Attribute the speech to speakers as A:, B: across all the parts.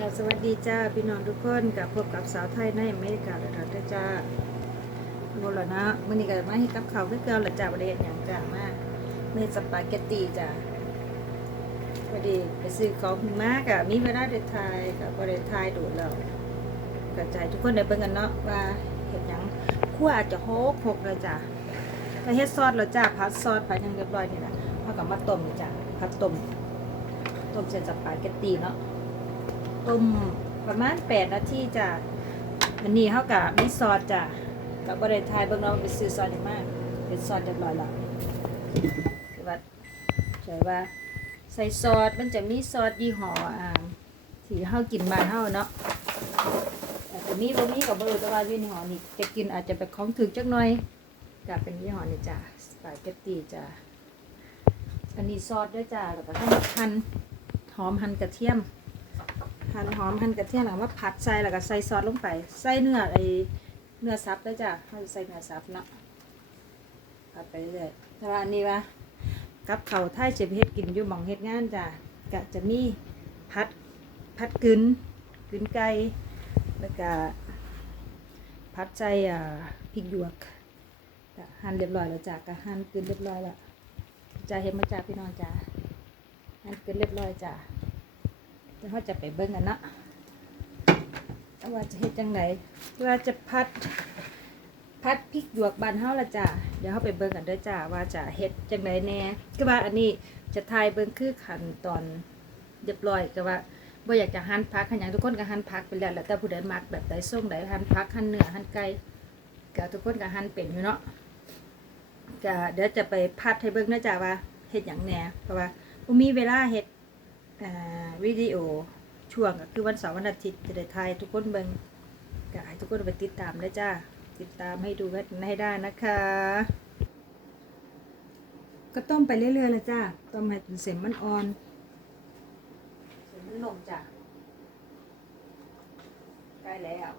A: ค่ะสวัสดีจ้าพี่น้องทุกคนกับพบกับสาวไทยในอเมริกาแล้วนะจ้าโบราณนะมื่อนี้ก็มาให้กับเขาวคือเก่าละจ้าประเด็นอย่างจ้ามากเมสปาเกตตีจ้าพอดีไปซื้อของมากับมีเวลาเดินทายกับประเดทายดูแล้วกระจายทุกคนได้เบิ่งกันเนาะว่าเห็ดหยังขั้วอาจจะโฮกหกเลยจ้าถ้าเฮ็ดซอสแล้วจ้าพัดซอสไปยังเรียบร้อยนี่นะเอกับมาต้มจ้าพัดต้มต้มเสร็จสปาเกตตีเนาะ ต้มประมาณแปดนาทีจ้ะวันนี้เขากับมีซอสจ้ะกับบริไทยเบิ่งเราไปซื้อซอสอย่างมาก เป็นซอสเรียบร้อยแล้วคือว่าใช่ว่าใส่ซอสมันจะมีซอสยี่ห้ออ่าที่เฮากินบ้านเฮาเนาะอาจจะมีบ่มีกับบ่รู้แต่ว่ายี่ห้อนี้จะกินอาจจะเป็นของถึกจักหน่อยจะเป็นยี่ห้อนี้จ้ะสปาเกตตีจ้ะอันนี้ซอสด้วยจ้ะแล้วก็ทั้งหั่นหอมหั่นกระเทียม หั่นหอมหั่นกระเทียมแล้วมาผัดใส่แล้วก็ใส่ซอสลงไป ใส่เนื้อไอเนื้อสับด้วยจ้ะเขาจะใส่เนื้อสับเนาะผัดไปเรื่อยแต่ว่าอันนี้ว่ากับเขาไทยเจ็บเฮ็ดกินอยู่หม่องเฮ็ดงานจ้ะก็จะมีผัดผัดกึนกึนไก่แล้วก็ผัดใส่อ่าพริกหยวกก็หั่นเรียบร้อยแล้วจ้ะก็หั่นกึนเรียบร้อยแล้วจ้าเห็นมาจ้าพี่น้องจ้าหั่นกึนเรียบร้อยจ้า เดี๋ยวเขาจะไปเบิ่งกันเนาะว่าจะเฮ็ดจังไดว่าจะพัดพัดพริกหยวกบานเฮาละจ้ะเดี๋ยวเขาไปเบิ่งกันเด้อจ้าว่าจะเฮ็ดจังไดแน่ก็ว่าอันนี้จะทายเบิ่งคือขั้นตอนเรียบร้อยก็ว่าบ่อยากจะหั่นผักหั่นหยังทุกคนก็หั่นผักไปแล้วแล้วแต่ผู้ใดมักแบบใดส่งใดหั่นผักหั่นเนื้อหั่นไก่ก็ทุกคนก็หั่นเป็นอยู่เนาะก็เดี๋ยวจะไปพัดให้เบิ่งเด้อจ้าว่าเฮ็ดหยังแหน่เพราะว่าบ่มีเวลาเฮ็ด วิดีโอช่วงก็คือวันเสาร์วันอาทิตย์จะได้ทายทุกคนเบิ่งก็ให้ทุกคนไปติดตามได้จ้า ติดตามให้ดูกันให้ได้นะคะ ก็ต้มไปเรื่อยๆเลยจ้า ต้มให้จนเส้นมันอ่อนเส้นมันนมจ้าใกล้แล้ว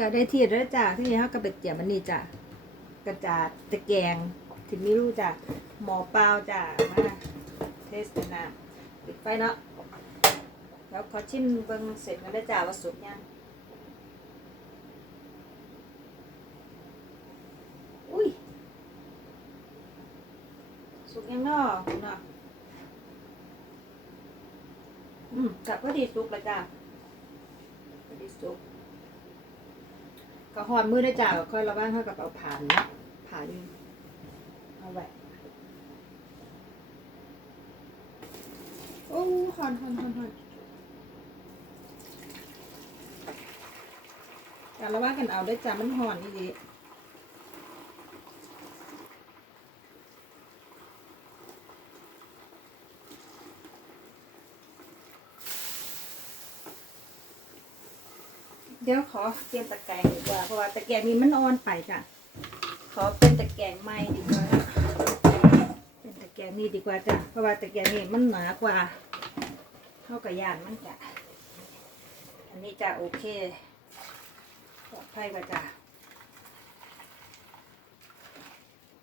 A: ก็ได้ที่แล้วจ้าที่นี่เขาก็ไปเตรียมันนี่จ้ะกระจาดตะแกงที่ไม่รู้จ้ะหมอเปล่าจ้ะมาเทสกันนะปิดไฟเนาะแล้วขอชิมเบิ่งเสร็จกันได้จ้าว่าสุกยังอุ้ยสุกยังเนาะเนาะอืมกับพอดีสุกแล้วจ้าพอดีสุก ก็หอนมือได้จ้าก็ค่อยระวังเท่ากับเอาผ่านนะผ่านเอาไว้โอ้หอนหอนหอนหอนการระวังกันเอาได้จ้ามันหอนนี่ดี ดี๋ยวขอเตรียมตะแกรงดีกว่าเพราะว่าตะแกรงนี้มันอ่อนไปจ้ะขอเป็นตะแกรงไม้ดีกว่าเป็นตะแกรงนี่ดีกว่าจ้ะเพราะว่าตะแกรงนี่มันหนากว่าเท่ากับยานมันจ้ะอันนี้จะโอเคปลอดภัยกว่าจ้ะ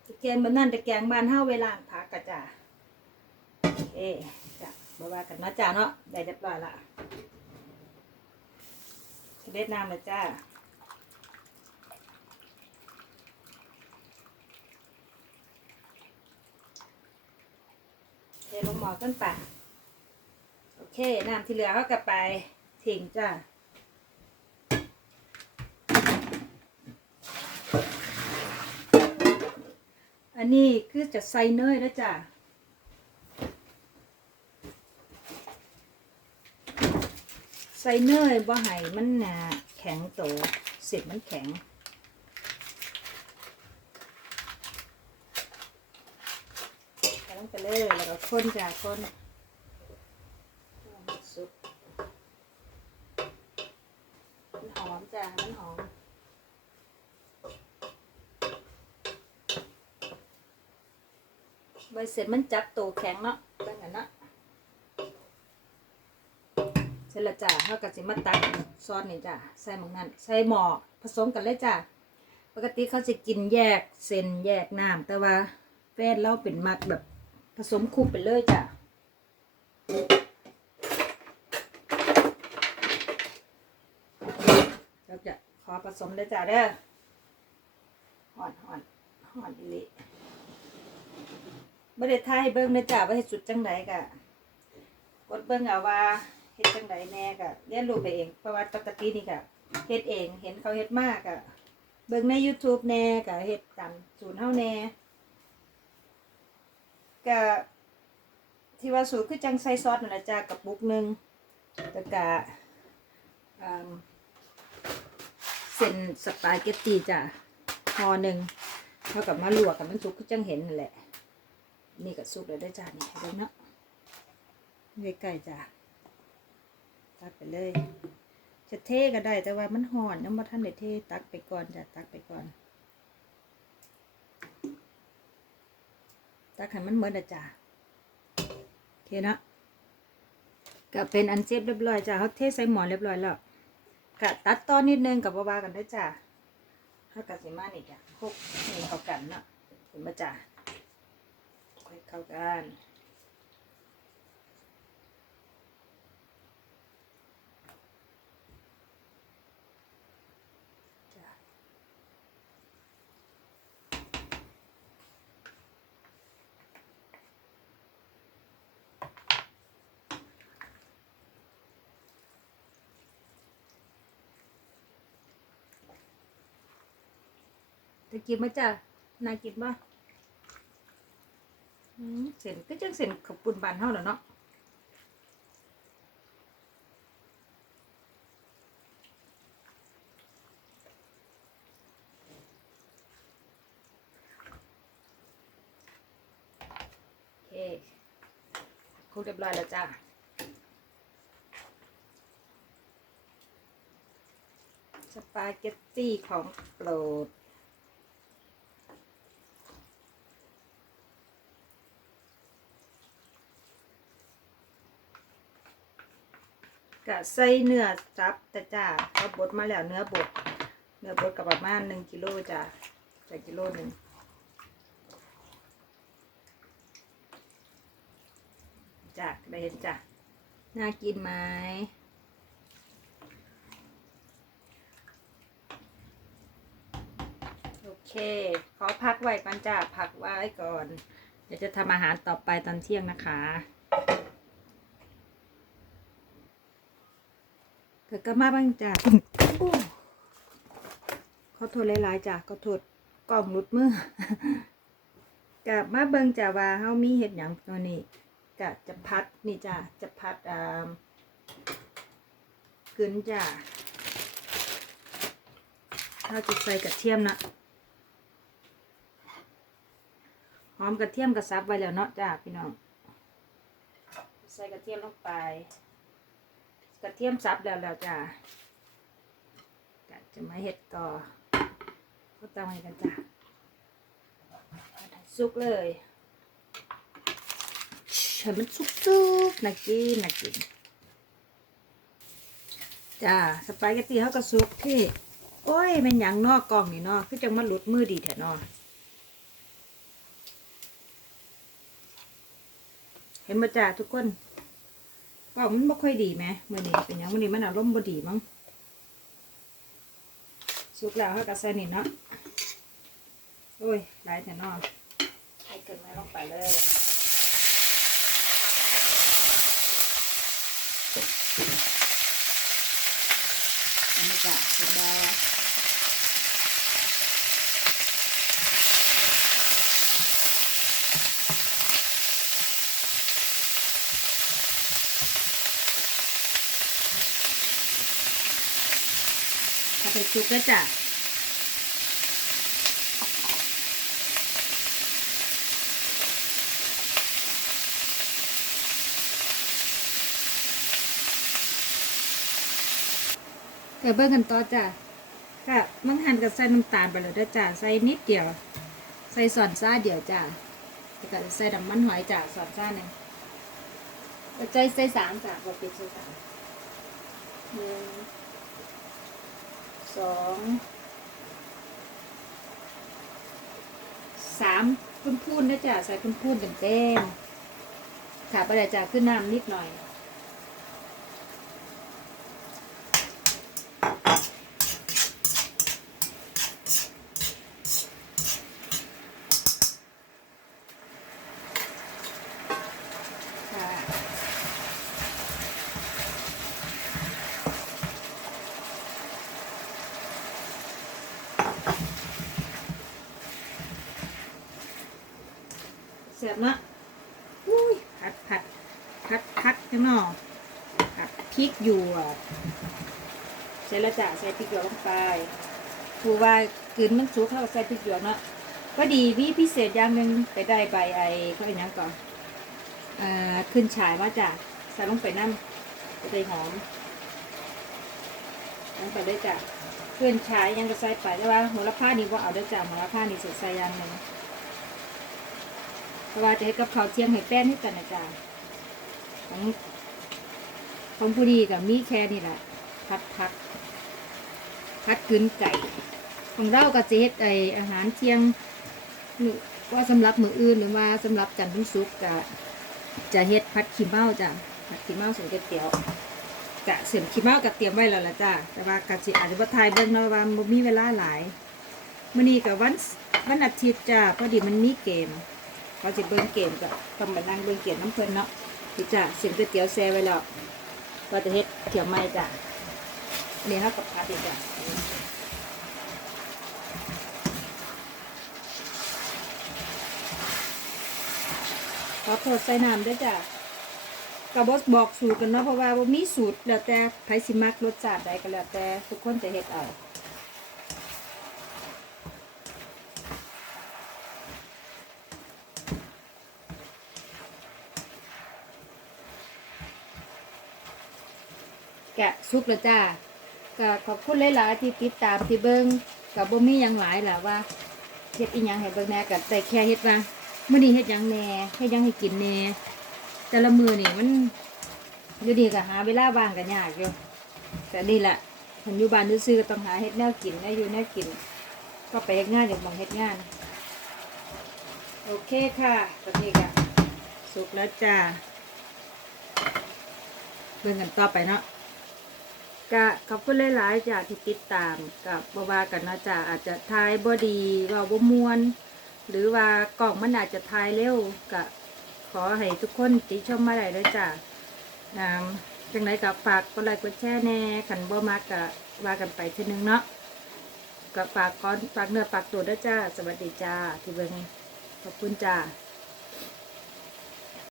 A: ตะแกรงมันนั่นตะแกรงบ้านเฮาเวลาพักกะจ้ะโอเคจ้ะบ่ว่ากันนะจ้ะเนาะได้เรียบร้อยละ เด็ดน้ำเลยจ้า เทลงหม้อต้นป่าโอเค น้ำที่เหลือก็กลับไปทิ้งจ้าอันนี้คือจะใส่เนยแล้วจ้า ใส่เนยบ่ให้มันหนาแข็งโตเสร็จมันแข็งใส่ลงไปเลยแล้วก็คนจากคนสุกมันหอมจ้ะมันหอมใบเสร็จมันจับโตแข็งเนาะเส ร็จแล้วจ้ะเขาก็สิมาตักซอสนี่จ้ะใส่หมองนั่นใส่หม้อผสมกันเลยจ้ะปกติเขาจะกินแยกเส้นแยกน้ำแต่ว่าแฟนเราเป็นมักแบบผสมคุบไปเลยจ้ะเราจะขอผสมเลยจ้ะเด้อห่อนห่อนห่อนอีลิบ่ได้ทายให้เบิ่งเด้อจ้ะว่าเฮ็ดสุดจังไดกะกดเบิ่งเอาว่า เฮ็ดจังไดแหน่กะเรียนรู้ไปเองเพราะว่าปกตินี่กะเฮ็ดเองเห็นเขาเฮ็ดมากะเบิ่งใน YouTube แหน่ก็เฮ็ดตามสูตรเฮาแหน่ก็ที่ว่าสูตรคือจังใส่ซอสนั่นล่ะจ้ากระปุกหนึงแล้วก็อ่าเส้นสปาเกตตีจ้ะห่อหนึ่งเท่ากับมาลวกกับมันสุกคือจังเห็นนั่นแหละ นี่ก็สุกแล้วได้จ้านี่เบิ่งเนาะใกล้ๆจ้ะ ตักไปเลย จะเทก็ได้ แต่ว่ามันห่อนยังบ่ทันได้เทตักไปก่อนจ้ะตักไปก่อน ตักให้มันเหมือนจ้ะโอเคนะก็เป็นอันเจ็บเรียบร้อยจ้ะเขาเทใส่หมอนเรียบร้อยแล้วก็ตัดตอนนิดนึงกับบ่ากันได้จ้ะถ้ากัสิมานี่จ้ะคุกนี่เข้ากันเนาะเห็นบ่จ้ะคลุกเข้ากัน จ้ะ จะกินไหมจ้ะนายกินป่ะอืมเส้นก็จังเส้นขับปุ่นบานเท่าแล้วเนาะเคคลุกเรียบร้อยแล้วจ้าสปาเกตตี้ของโปรด กะใส่เนื้อจับแต่จ้าเขาบดมาแล้วเนื้อบด เนื้อบดกับประมาณหนึ่งกิโลจ้าจากกิโลหนึ่งจ้ะได้เห็นจ้ะน่ากินไหมโอเค ขอพักไว้ก่อนจ้ะพักไว้ก่อน เดี๋ยวจะทำอาหารต่อไปตอนเที่ยงนะคะ เกิดก็มาบ้างจ้ะขอโทษหลายๆจ้ะขอโทษกล่องหลุดมือกับมาเบิ่งจ้ะว่าเฮามีเห็ดหยังตัวนี้กะจะพัดนี่จ้ะจะพัดอ่ากึนจ้ะเราจะใส่กระเทียมนะหอมกระเทียมกระซับไว้แล้วเนาะจ้ะพี่น้อง ใส่กระเทียมลงไป กระเทียมซับแล้วแล้วจ้ะกะจะมาเห็ดต่อก็ตามกันจ้ะสุกเลยให้มันสุกๆน่ากินน่ากินจ้าสปาเกตตี้เขาก็สุกที่โอ้ยมันหยังนอกกล่องนี่เนาะคือจังมาหลุดมือดีแถะเนาะเห็นมาจ้าทุกคน กล่องมันบ่ค่อยดีไหมมือนี้เป็นยังมือนี้มันอารมณ์บ่ดีมั้งสุกแล้วเขาก็ใส่นี่เนาะโอ้ยหลายแถะเนาะให้เกินมาลงไปเลยอันนี้จ้ะเห็นแล้ วถ้าไปชุบแล้วจ้ะเกิดเบิ่งกันต่อจ้ะก็มังหันกับใส่น้ำตาลไปเลยด้อจ้ะใส่นิดเดียว ใส่ส่วนซ่าเดียวจ้ะแล้วก็ใส่น้ำมันหอยจ้ะส่วนซ่าหนึ่งก็ใจใส่สามจ้ะบดปิดใส่สามหนึ่ง สองสามพุ่นๆนะจ๊ะใส่พุ่นๆเต็มๆขาดไปเลยจ้ะขึ้นน้ำนิดหน่อย พริกหยวกใส่ละจ้ะใส่พริกหยวกลงไปผูว่ากลืนมันสุกเข้ากับใส่พริกหยวกเนาะก็ดีพี่พิเศษอย่างหนึ่งไปได้ใบไอเขาเป็นยังก่อนอ่อขึ้นฉายมาจากใส่ลงไปน้ำใส่หอมลงไปได้จ้ะขึ้นฉายยังก็ใส่ไปแต่ว่าหัวละผ้านี่ว่าเอาได้จ้ะหัวละผ้านี่ใส่ใส่ยังหนึ่งเพราะว่าจะให้กับข้าวเทียงให้แป้นให้กันนะจ้ะของ ของผู้ดีกับมีแค่นี่แหละพัดพักพัดกึนไก่ ของเราก็จะเฮ็ดไออาหารเที่ยงว่าสำหรับมืออื่นหรือว่าสำหรับจันทร์ถึงศุกก็จะเฮ็ดพัดขี้เมาจ้ะพัดขี้เมาใส่ก๋วยเตี๋ยวกะเสียมขี้เมากับเตรียมไว้แล้วล่ะจ้ะแต่ว่ากะสิอาจจะบ่ทายเบิ่งเนาะว่าบ่มีเวลาหลายมื้อนี้ก็วันวันอาทิตย์จ้ะพอดีมันมีเกมเขาสิเบิ่งเกมก็ต้องมานั่งเบิ่งเกมน้ำเพิ่นเนาะนี่จ้ะเสียมก๋วยเตี๋ยวแซ่ไว้แล้ว ก็จะเฮ็ดเขียวไม้จ้ะเดี๋ยวเฮากับผัดอีกจ้ะขอโทษใส่น้ำด้วยจ้ะกับบบอกสูตรกันเนาะเพราะว่าบ่มีสูตรแล้วแต่ไผสิมักรสชาติใดก็แล้วแต่ทุกคนจะเฮ็ดเอา แกะซุปแล้วจ้าก็ขอบคุณหลายๆที่ติดตามที่เบิ่งกับบ่มีหยังหลายแหละว่าเฮ็ดอีหยังให้เบิ่งแหน่ก็แต่แค่เฮ็ดว่ามื้อนี้เฮ็ดหยังแหน่เฮ็ดหยังให้กินแหน่แต่ละมื้อนี่มันอยู่ดีก็หาเวลาว่างกันยากอยู่แต่นี่แหละคนอยู่บ้านซื่อก็ต้องหาเฮ็ดแนวกินแนวอยู่แนวกิน ก็ไปเฮ็ดงานอย่างบางเฮ็ดงาน โอเคค่ะตอนนี้ก็สุกแล้วจ้าเบิ่งกันต่อไปเนาะ ก็ขอบคุณหลายๆจ้าที่ติดตามกับบว่ากันนะจ้าอาจจะทายบ่ดีว่าบ่มวน หรือว่ากล่องมันอาจจะทายเร็วก็ขอให้ทุกคนติชมมาได้เลยจ้านะจังไรกับฝากกดไลค์กดแชร์แน่ขันบ่มากกะว่ากันไปทีนึงเนาะกับฝากก้อนฝากเนื้อฝากตัวด้วยจ้าสวัสดีจ้าที่เบิ่งขอบคุณจ้า